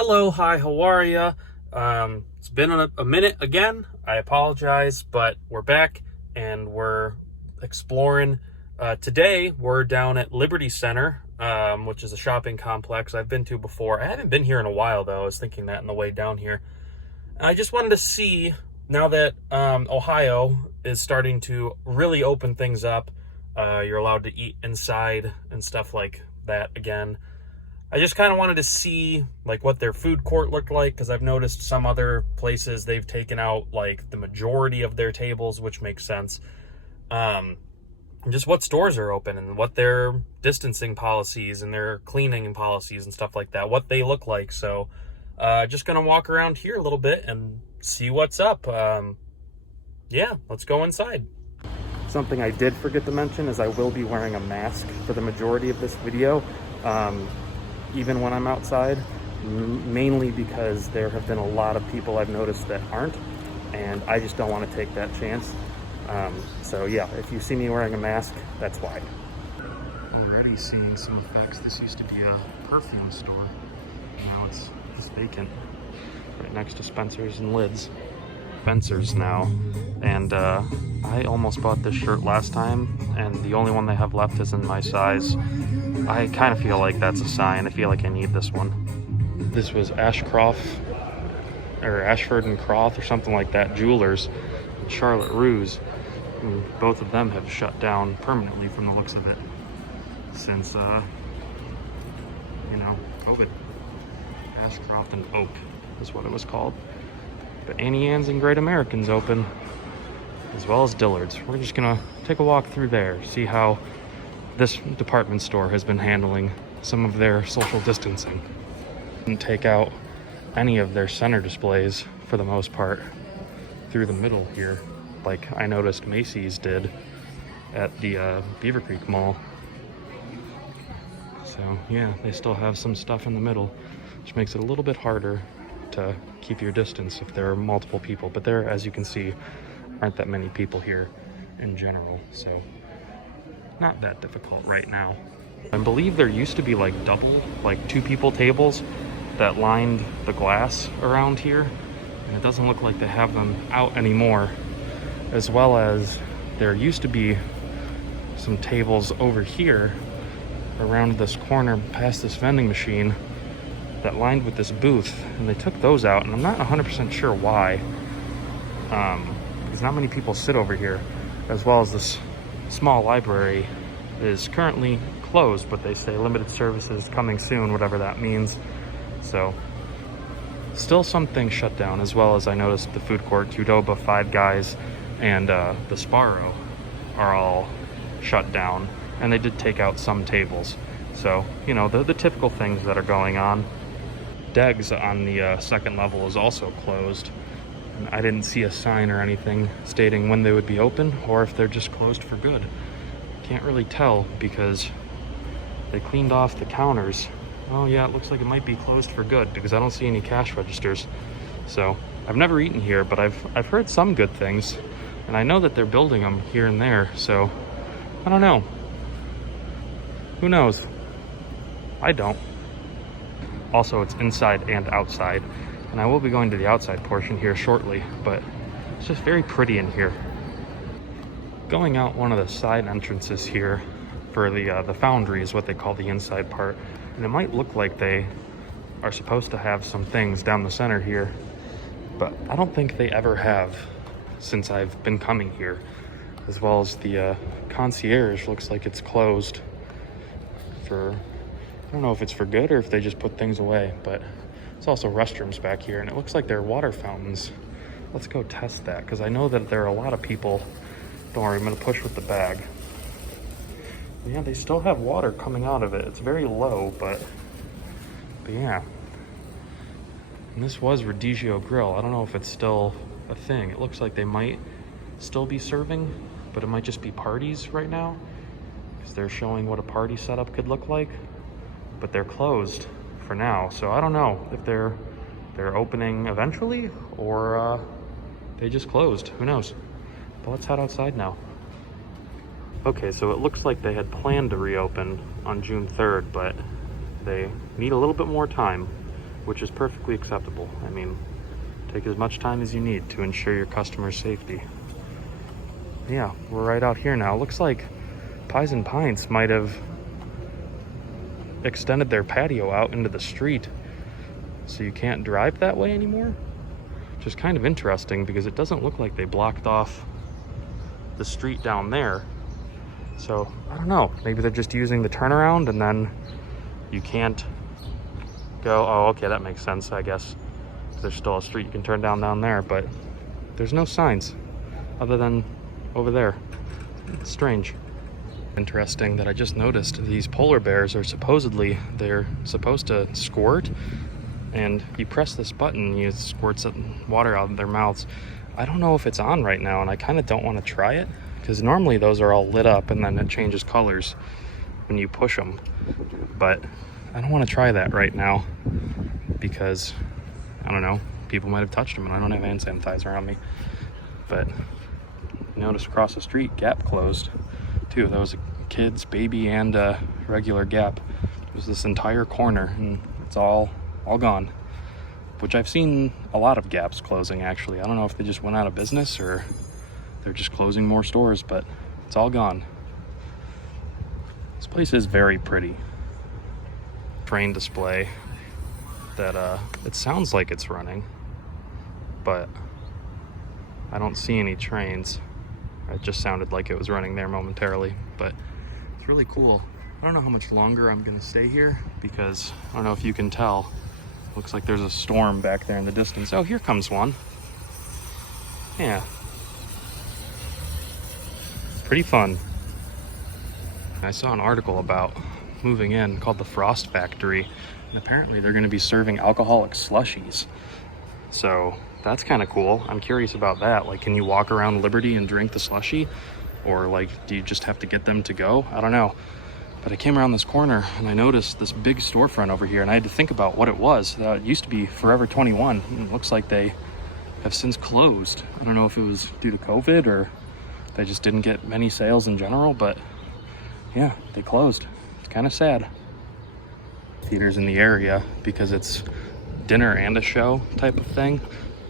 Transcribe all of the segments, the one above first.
Hello, hi, how are ya? It's been a minute again. I apologize, but we're back and we're exploring. Today, we're down at Liberty Center, which is a shopping complex I've been to before. I haven't been here in a while, though. I was thinking that on the way down here. And I just wanted to see, now that Ohio is starting to really open things up, you're allowed to eat inside and stuff like that again. I just kind of wanted to see like what their food court looked like, because I've noticed some other places they've taken out like the majority of their tables, which makes sense. And just what stores are open and what their distancing policies and their cleaning policies and stuff like that, what they look like. So just gonna walk around here a little bit and see what's up. Yeah, let's go inside. Something I did forget to mention is I will be wearing a mask for the majority of this video. Even when I'm outside, mainly because there have been a lot of people I've noticed that aren't, and I just don't want to take that chance. So yeah, if you see me wearing a mask, that's why. Already seeing some effects. This used to be a perfume store. Now it's just vacant, right next to Spencer's and Lids. Dispensers now, and I almost bought this shirt last time, and the only one they have left is in my size. I kind of feel like that's a sign. I feel like I need this one. This was Ashford and Croft or something like that, Jewelers, Charlotte Russe. And both of them have shut down permanently from the looks of it since COVID. Ashcroft and Oak is what it was called. But Annie Ann's and Great American's open, as well as Dillard's. We're just gonna take a walk through there, see how this department store has been handling some of their social distancing. Didn't take out any of their center displays for the most part through the middle here, like I noticed Macy's did at the Beaver Creek Mall. So yeah, they still have some stuff in the middle, which makes it a little bit harder to keep your distance if there are multiple people, but there, as you can see, aren't that many people here in general, so not that difficult right now. I believe there used to be like two people tables that lined the glass around here, and it doesn't look like they have them out anymore, as well as there used to be some tables over here around this corner past this vending machine that lined with this booth, and they took those out, and I'm not 100% sure why, because not many people sit over here, as well as this small library is currently closed, but they say limited services coming soon, whatever that means. So still some things shut down, as well as I noticed the food court, Qdoba, Five Guys, and the Sparrow are all shut down, and they did take out some tables. So, you know, the typical things that are going on. Degs on the second level is also closed, and I didn't see a sign or anything stating when they would be open or if they're just closed for good. Can't really tell because they cleaned off the counters. Oh yeah, it looks like it might be closed for good because I don't see any cash registers. So I've never eaten here, but I've heard some good things, and I know that they're building them here and there, so I don't know. Who knows? I don't. Also, it's inside and outside, and I will be going to the outside portion here shortly, but it's just very pretty in here. Going out one of the side entrances here for the foundry is what they call the inside part, and it might look like they are supposed to have some things down the center here, but I don't think they ever have since I've been coming here, as well as the concierge looks like it's closed for, I don't know if it's for good or if they just put things away, but it's also restrooms back here, and it looks like they're water fountains. Let's go test that, because I know that there are a lot of people. Don't worry, I'm going to push with the bag. Yeah, they still have water coming out of it. It's very low, but yeah. And this was Redigio Grill. I don't know if it's still a thing. It looks like they might still be serving, but it might just be parties right now, because they're showing what a party setup could look like. But they're closed for now, so I don't know if they're opening eventually or they just closed. Who knows? But let's head outside now. Okay, so it looks like they had planned to reopen on June 3rd, but they need a little bit more time. which is perfectly acceptable. I mean, take as much time as you need to ensure your customer's safety. Yeah, we're right out here now. Looks like Pies and Pints might have extended their patio out into the street, so you can't drive that way anymore, which is kind of interesting because it doesn't look like they blocked off the street down there. So I don't know, maybe they're just using the turnaround and then you can't go. Oh, okay, that makes sense, I guess. There's still a street you can turn down there, but there's no signs other than over there. It's strange. Interesting that I just noticed these polar bears are they're supposed to squirt, and you press this button, you squirt some water out of their mouths. I don't know if it's on right now, and I kind of don't want to try it because normally those are all lit up and then it changes colors when you push them, but I don't want to try that right now because I don't know, people might have touched them and I don't have hand sanitizer on me. But notice across the street, Gap closed too. That was a kid's, baby, and a regular Gap. It was this entire corner and it's all gone, which I've seen a lot of Gaps closing actually. I don't know if they just went out of business or they're just closing more stores, but it's all gone. This place is very pretty. Train display that it sounds like it's running, but I don't see any trains. It just sounded like it was running there momentarily, but it's really cool. I don't know how much longer I'm gonna stay here because I don't know if you can tell. Looks like there's a storm back there in the distance. Oh, here comes one. Yeah. Pretty fun. I saw an article about moving in called the Frost Factory, and apparently they're going to be serving alcoholic slushies. So that's kind of cool. I'm curious about that. Like, can you walk around Liberty and drink the slushie? Or like, do you just have to get them to go? I don't know. But I came around this corner and I noticed this big storefront over here, and I had to think about what it was. It used to be Forever 21. It looks like they have since closed. I don't know if it was due to COVID or they just didn't get many sales in general, but yeah, they closed. It's kind of sad. Theaters in the area, because it's dinner and a show type of thing,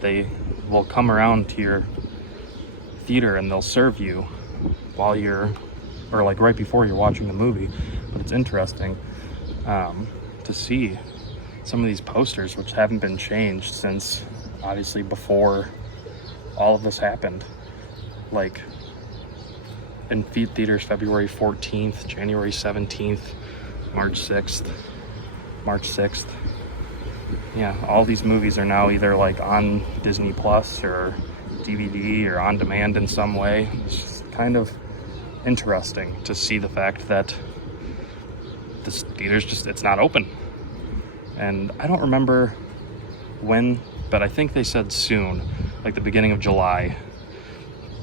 they will come around to your theater and they'll serve you while you're, or like right before you're watching the movie. But it's interesting to see some of these posters, which haven't been changed since obviously before all of this happened. Like in theaters February 14th, January 17th, March 6th, March 6th. Yeah, all these movies are now either like on Disney Plus or DVD or on demand in some way. It's just kind of interesting to see the fact that this theater's just, it's not open. And I don't remember when, but I think they said soon, like the beginning of July,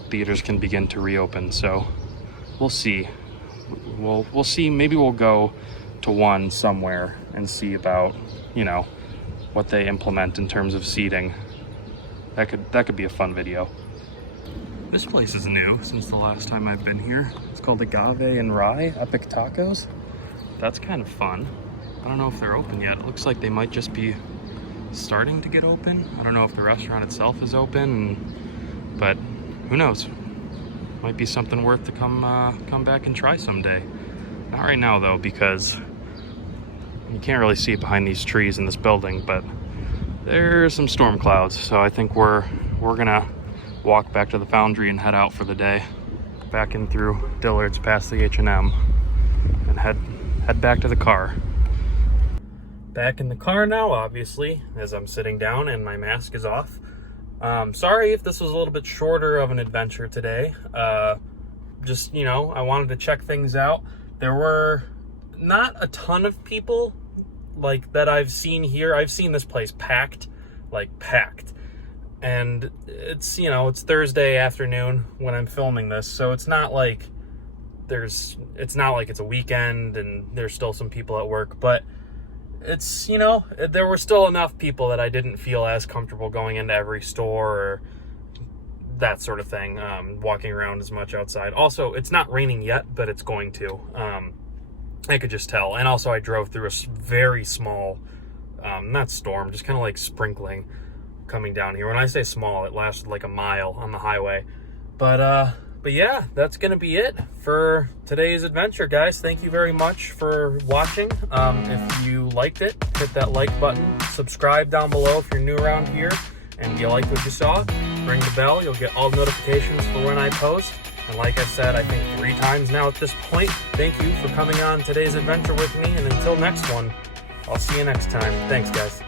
theaters can begin to reopen. So we'll see. We'll see. Maybe we'll go to one somewhere and see about, you know, what they implement in terms of seating. That could be a fun video. This place is new since the last time I've been here. It's called Agave and Rye Epic Tacos. That's kind of fun. I don't know if they're open yet. It looks like they might just be starting to get open. I don't know if the restaurant itself is open, but who knows? Might be something worth to come back and try someday. Not right now though, because you can't really see it behind these trees in this building, but there's some storm clouds, so I think we're gonna walk back to the foundry and head out for the day. Back in through Dillard's past the H&M and head back to the car. Back in the car now, obviously, as I'm sitting down and my mask is off. Sorry if this was a little bit shorter of an adventure today. Just, you know, I wanted to check things out. There were not a ton of people like that I've seen here. I've seen this place packed, like packed. And it's, you know, it's Thursday afternoon when I'm filming this, so it's not like it's a weekend and there's still some people at work, but it's, you know, there were still enough people that I didn't feel as comfortable going into every store or that sort of thing, walking around as much outside. Also, it's not raining yet, but it's going to. I could just tell. And also I drove through a very small not storm, just kind of like sprinkling coming down here. When I say small, it lasted like a mile on the highway. But yeah, that's gonna be it for today's adventure, guys. Thank you very much for watching. If you liked it, hit that like button. Subscribe down below if you're new around here and you liked what you saw. Ring the bell, you'll get all notifications for when I post. And like I said, I think 3 times now at this point, thank you for coming on today's adventure with me. And until next one, I'll see you next time. Thanks, guys.